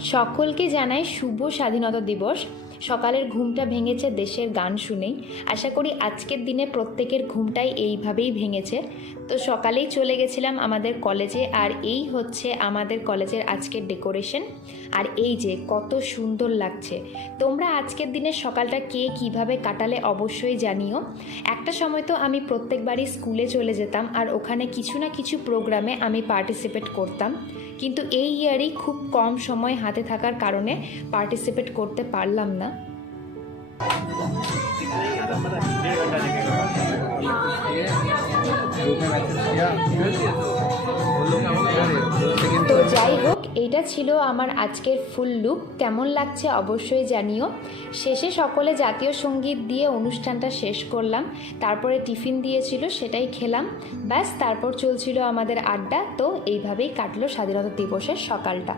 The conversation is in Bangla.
সকলকে জানাই শুভ স্বাধীনতা দিবস। সকালের ঘুমটা ভেঙেছে দেশের গান শুনেই। আশা করি আজকের দিনে প্রত্যেকের ঘুমটাই এইভাবেই ভেঙেছে। তো সকালেই চলে গেছিলাম আমাদের কলেজে, আর এই হচ্ছে আমাদের কলেজের আজকের ডেকোরেশন। আর এই যে কত সুন্দর লাগছে। তোমরা আজকের দিনের সকালটা কে কিভাবে কাটালে অবশ্যই জানিও। একটা সময় তো আমি প্রত্যেকবারই স্কুলে চলে যেতাম, আর ওখানে কিছু না কিছু প্রোগ্রামে আমি পার্টিসিপেট করতাম, কিন্তু এই ইয়ারই খুব কম সময় হাতে থাকার কারণে পার্টিসিপেট করতে পারলাম না। তো যাই হোক, এইটা ছিল আমার আজকের ফুল লুক। কেমন লাগছে অবশ্যই জানিও। শেষে সকলে জাতীয় সঙ্গীত দিয়ে অনুষ্ঠানটা শেষ করলাম, তারপরে টিফিন দিয়েছিল সেটাই খেলাম, ব্যাস। তারপর চলছিল আমাদের আড্ডা। তো এইভাবেই কাটলো স্বাধীনতা দিবসের সকালটা।